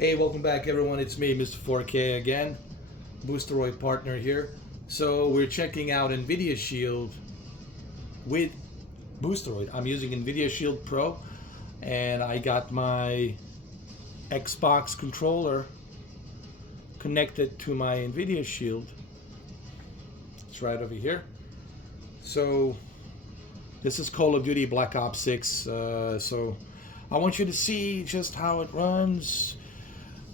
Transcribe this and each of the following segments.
Hey, welcome back everyone. It's me, Mr. 4K again, Boosteroid partner here. So we're checking out Nvida Shield with Boosteroid. I'm using Nvida Shield Pro and I got my Xbox controller connected to my Nvida Shield. It's right over here. So this is Call of Duty Black Ops 6. So I want you to see just how it runs.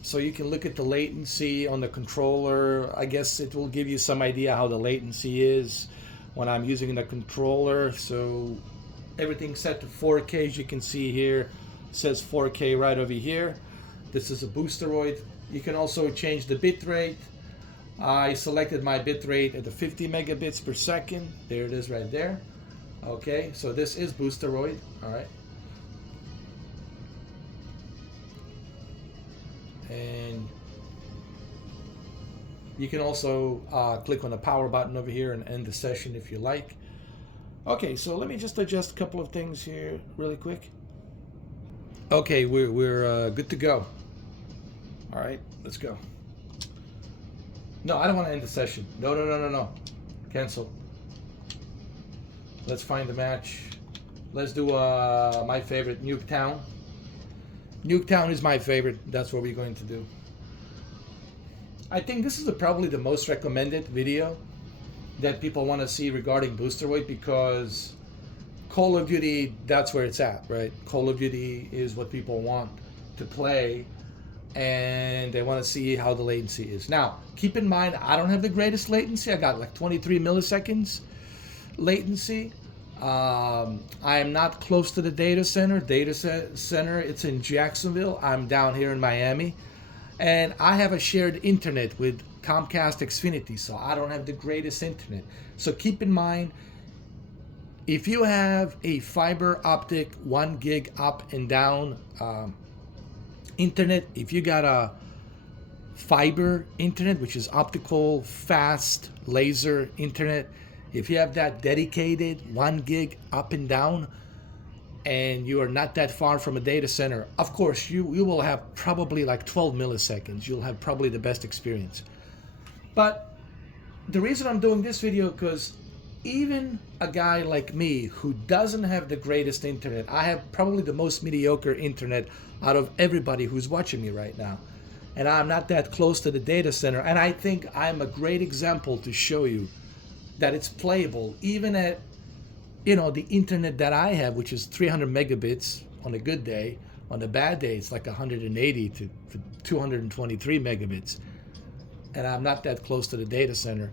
So you can look at the latency on the controller. I guess it will give you some idea how the latency is when I'm using the controller. So everything's set to 4K, as you can see here. It says 4K right over here. This is a Boosteroid. You can also change the bitrate. I selected my bitrate at the 50 megabits per second. There it is right there. Okay, so this is Boosteroid. All right. And you can also click on the power button over here and end the session if you like. Okay, so let me just adjust a couple of things here really quick. Okay, we're good to go. All right, let's go. No, I don't want to end the session. No. Cancel. Let's find the match. Let's do my favorite, Nuketown. Nuketown is my favorite. That's what we're going to do. I think this is probably the most recommended video that people want to see regarding Boosteroid, because Call of Duty, that's where it's at, right? Call of Duty is what people want to play, and they want to see how the latency is. Now, keep in mind, I don't have the greatest latency. I got like 23 milliseconds latency. I am not close to the data center. It's in Jacksonville. I'm down here in Miami, and I have a shared internet with Comcast Xfinity, so I don't have the greatest internet. So keep in mind, if you have a fiber optic 1 gig up and down internet, if you got a fiber internet, which is optical fast laser internet, if you have that dedicated 1 gig up and down and you are not that far from a data center, of course you will have probably like 12 milliseconds. You'll have probably the best experience. But the reason I'm doing this video, because even a guy like me who doesn't have the greatest internet, I have probably the most mediocre internet out of everybody who's watching me right now. And I'm not that close to the data center. And I think I'm a great example to show you that it's playable even at, the internet that I have, which is 300 megabits on a good day. On a bad day, it's like 180 to 223 megabits. And I'm not that close to the data center.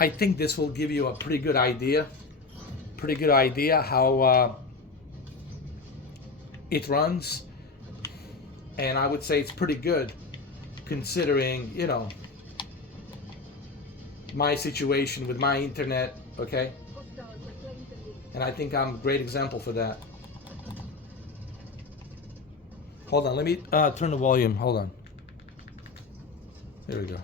I think this will give you a pretty good idea how it runs. And I would say it's pretty good considering, my situation with my internet, okay? And I think I'm a great example for that. Hold on, let me turn the volume. Hold on. There we go.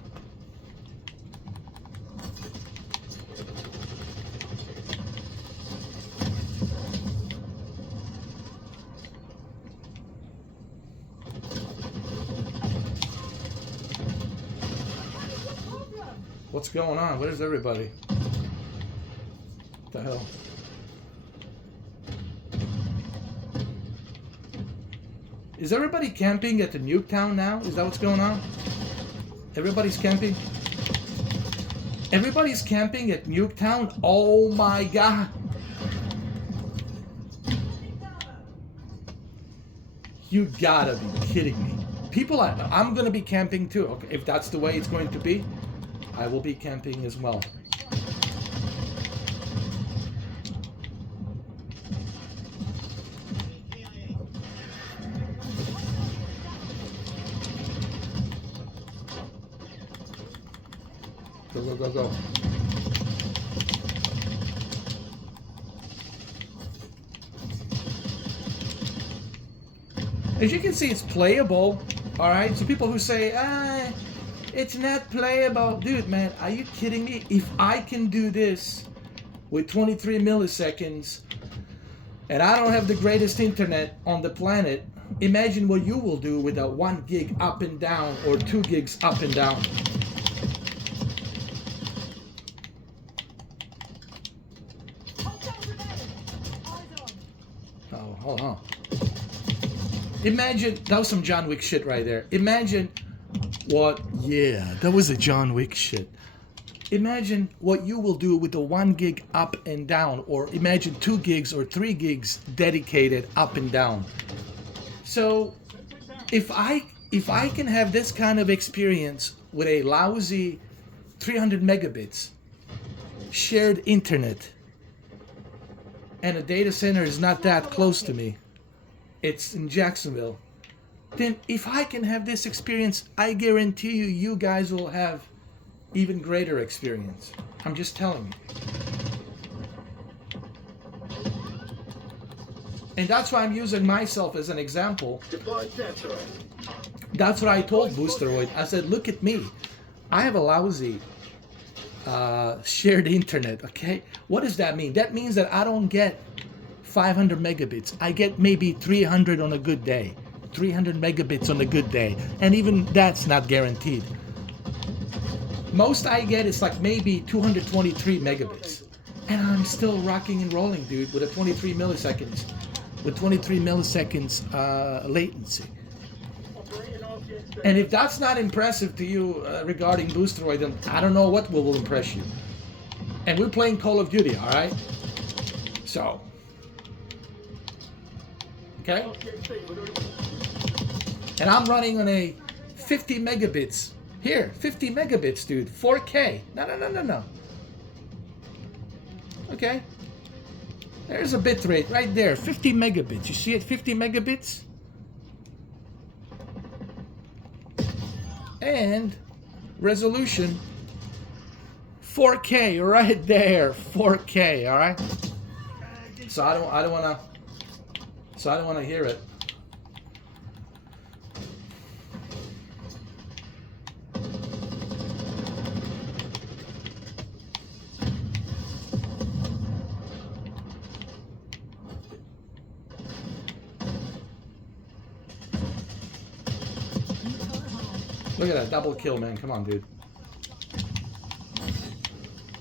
What's going on? Where's everybody? What the hell? Is everybody camping at the Nuketown now? Is that what's going on? Everybody's camping? Everybody's camping at Nuketown? Oh my God. You gotta be kidding me. People, I'm gonna be camping too. Okay, if that's the way it's going to be, I will be camping as well. Go. As you can see, it's playable. All right, so people who say, it's not playable. Dude, man, are you kidding me? If I can do this with 23 milliseconds and I don't have the greatest internet on the planet, imagine what you will do with a 1 gig up and down or 2 gigs up and down. Oh, hold on. Imagine, that was some John Wick shit right there. Imagine what, yeah, that was a John Wick shit. Imagine what you will do with the 1 gig up and down, or imagine 2 gigs or 3 gigs dedicated up and down. So if I can have this kind of experience with a lousy 300 megabits shared internet, and a data center is not that close to me, it's in Jacksonville, then if I can have this experience, I guarantee you, you guys will have even greater experience. I'm just telling you. And that's why I'm using myself as an example. That's what I told Boosteroid. I said, look at me. I have a lousy shared internet, okay? What does that mean? That means that I don't get 500 megabits. I get maybe 300 on a good day. 300 megabits on a good day. And even that's not guaranteed. Most I get is like maybe 223 megabits. And I'm still rocking and rolling, dude, with a 23 milliseconds. With 23 milliseconds latency. And if that's not impressive to you regarding Boosteroid, then I don't know what will impress you. And we're playing Call of Duty, all right? So. Okay? And I'm running on a 50 megabits. Here, 50 megabits, dude. 4K. No. Okay? There's a bitrate right there. 50 megabits. You see it? 50 megabits? And resolution 4K right there. 4K, all right? So I don't want to hear it. Look at that double kill, man. Come on, dude.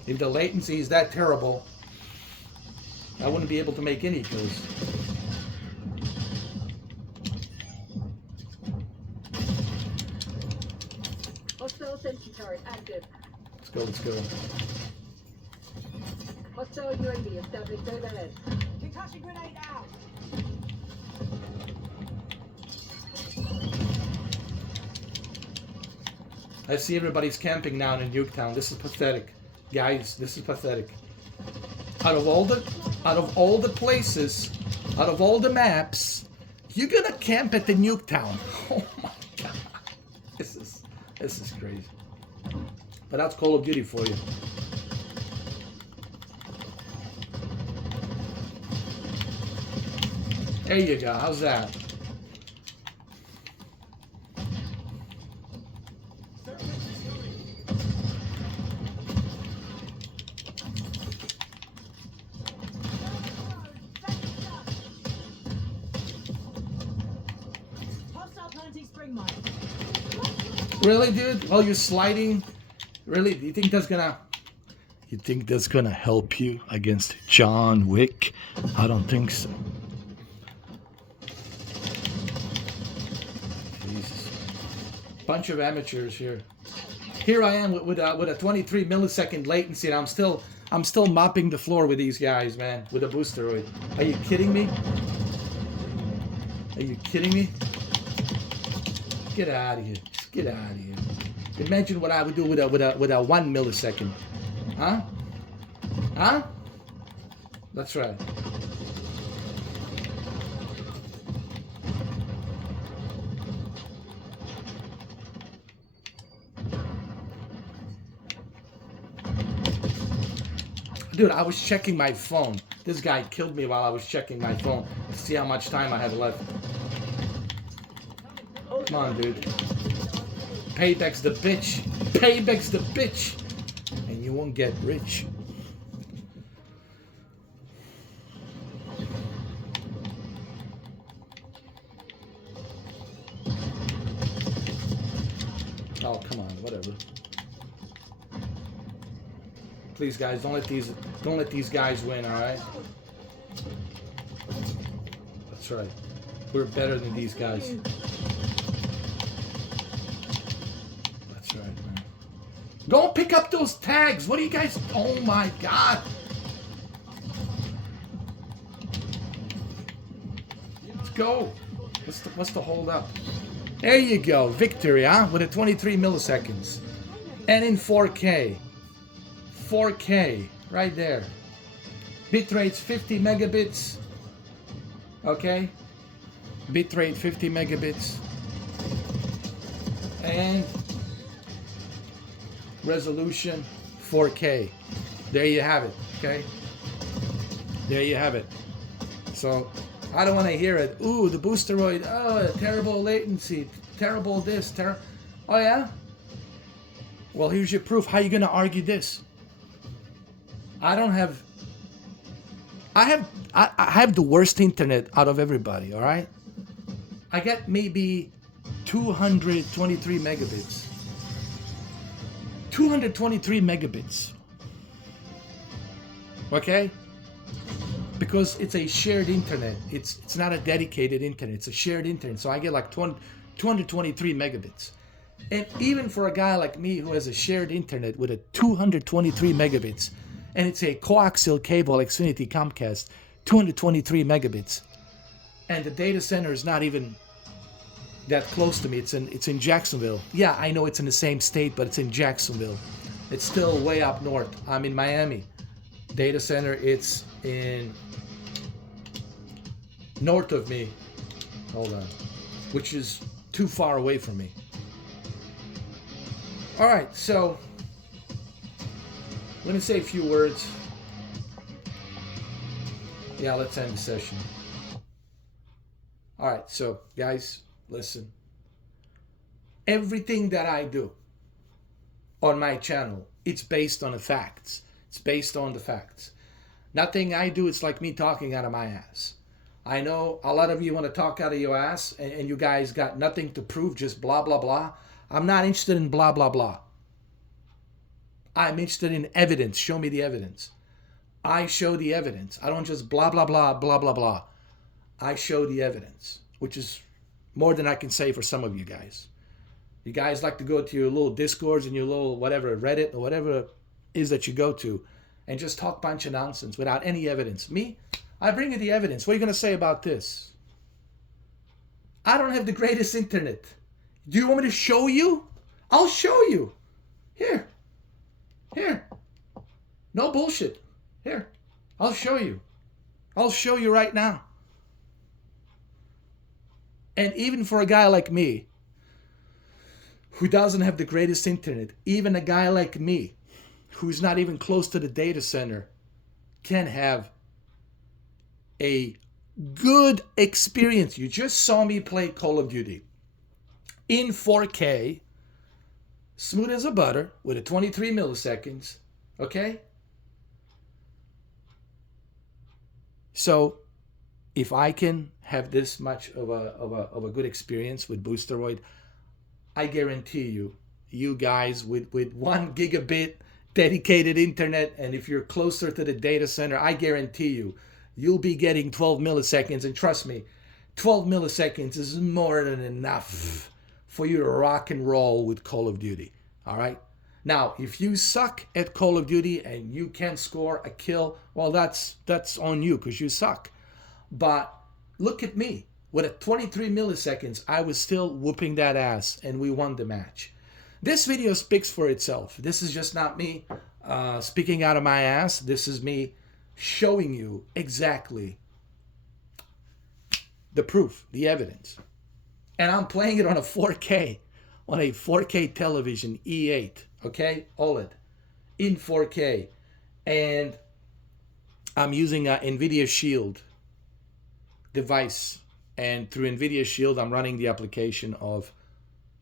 If the latency is that terrible, I wouldn't be able to make any kills. Hostile sentry turret active. Let's go. Hostile UAV established overhead. Concussion grenade out. I see everybody's camping now in Nuketown. This is pathetic. Guys, this is pathetic. Out of all the places, out of all the maps, you're gonna camp at the Nuketown. Oh my god. This is crazy. But that's Call of Duty for you. There you go. How's that? Really, dude? While you're sliding? Really? Do you think that's gonna help you against John Wick? I don't think so. Jesus. Bunch of amateurs here. Here I am with a 23 millisecond latency, and I'm still mopping the floor with these guys, man, with a Boosteroid. Are you kidding me? Are you kidding me? Get out of here. Just get out of here. Imagine what I would do with a 1 millisecond. Huh? Huh? That's right. Dude, I was checking my phone. This guy killed me while I was checking my phone to see how much time I have left. Come on, dude. Payback's the bitch. Payback's the bitch. And you won't get rich. Oh, come on, whatever. Please, guys, don't let these guys win, all right? That's right. We're better than these guys. That's right, man. Go pick up those tags. What are you guys? Oh my God. Let's go. What's the hold up? There you go. Victory, huh? With a 23 milliseconds. And in 4K. 4K. Right there. Bitrate's 50 megabits. Okay. Bitrate 50 megabits. And resolution 4K. There you have it. Okay. There you have it. So I don't want to hear it. Ooh, the Boosteroid. Oh, terrible latency. Terrible this. Oh yeah? Well, here's your proof. How are you going to argue this? I have the worst internet out of everybody, all right? I get maybe 223 megabits. 223 megabits. Okay? Because it's a shared internet. It's not a dedicated internet. It's a shared internet. So I get like 223 megabits. And even for a guy like me who has a shared internet with a 223 megabits, and it's a coaxial cable Xfinity Comcast, 223 megabits, and the data center is not even that close to me. It's in Jacksonville. Yeah, I know it's in the same state, but it's in Jacksonville. It's still way up north. I'm in Miami. Data center, it's in north of me. Hold on. Which is too far away from me. All right, so let me say a few words. Yeah, let's end the session. All right, so guys, listen. Everything that I do on my channel, it's based on the facts. It's based on the facts. Nothing I do, it's like me talking out of my ass. I know a lot of you want to talk out of your ass, and you guys got nothing to prove, just blah, blah, blah. I'm not interested in blah, blah, blah. I'm interested in evidence. Show me the evidence. I show the evidence. I don't just blah, blah, blah, blah, blah, blah. I show the evidence, which is more than I can say for some of you guys. You guys like to go to your little Discords and your little whatever, Reddit or whatever it is that you go to and just talk a bunch of nonsense without any evidence. Me, I bring you the evidence. What are you going to say about this? I don't have the greatest internet. Do you want me to show you? I'll show you. Here. No bullshit. Here. I'll show you. I'll show you right now. And even for a guy like me, who doesn't have the greatest internet, even a guy like me, who's not even close to the data center, can have a good experience. You just saw me play Call of Duty in 4K, smooth as a butter, with a 23 milliseconds, okay? So if I can have this much of a good experience with Boosteroid, I guarantee you, you guys with 1 gigabit dedicated internet, and if you're closer to the data center, I guarantee you, you'll be getting 12 milliseconds. And trust me, 12 milliseconds is more than enough for you to rock and roll with Call of Duty. All right? Now, if you suck at Call of Duty and you can't score a kill, well, that's on you because you suck. But look at me. With a 23 milliseconds, I was still whooping that ass, and we won the match. This video speaks for itself. This is just not me speaking out of my ass. This is me showing you exactly the proof, the evidence. And I'm playing it on a 4K, on a 4K television, E8, okay? OLED, in 4K. And I'm using an Nvida Shield device. And through Nvida Shield, I'm running the application of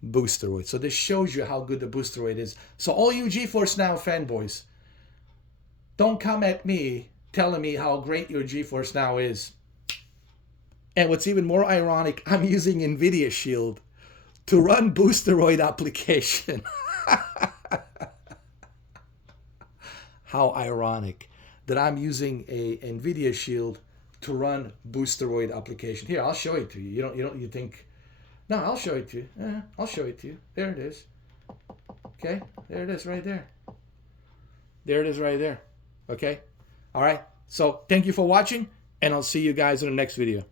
Boosteroid. So this shows you how good the Boosteroid is. So all you GeForce Now fanboys, don't come at me telling me how great your GeForce Now is. And what's even more ironic, I'm using Nvidia Shield to run Boosteroid application. How ironic that I'm using a Nvida Shield to run Boosteroid application. Here, I'll show it to you. You think, no, I'll show it to you. I'll show it to you. There it is. Okay, there it is right there. There it is right there. Okay, all right. So thank you for watching, and I'll see you guys in the next video.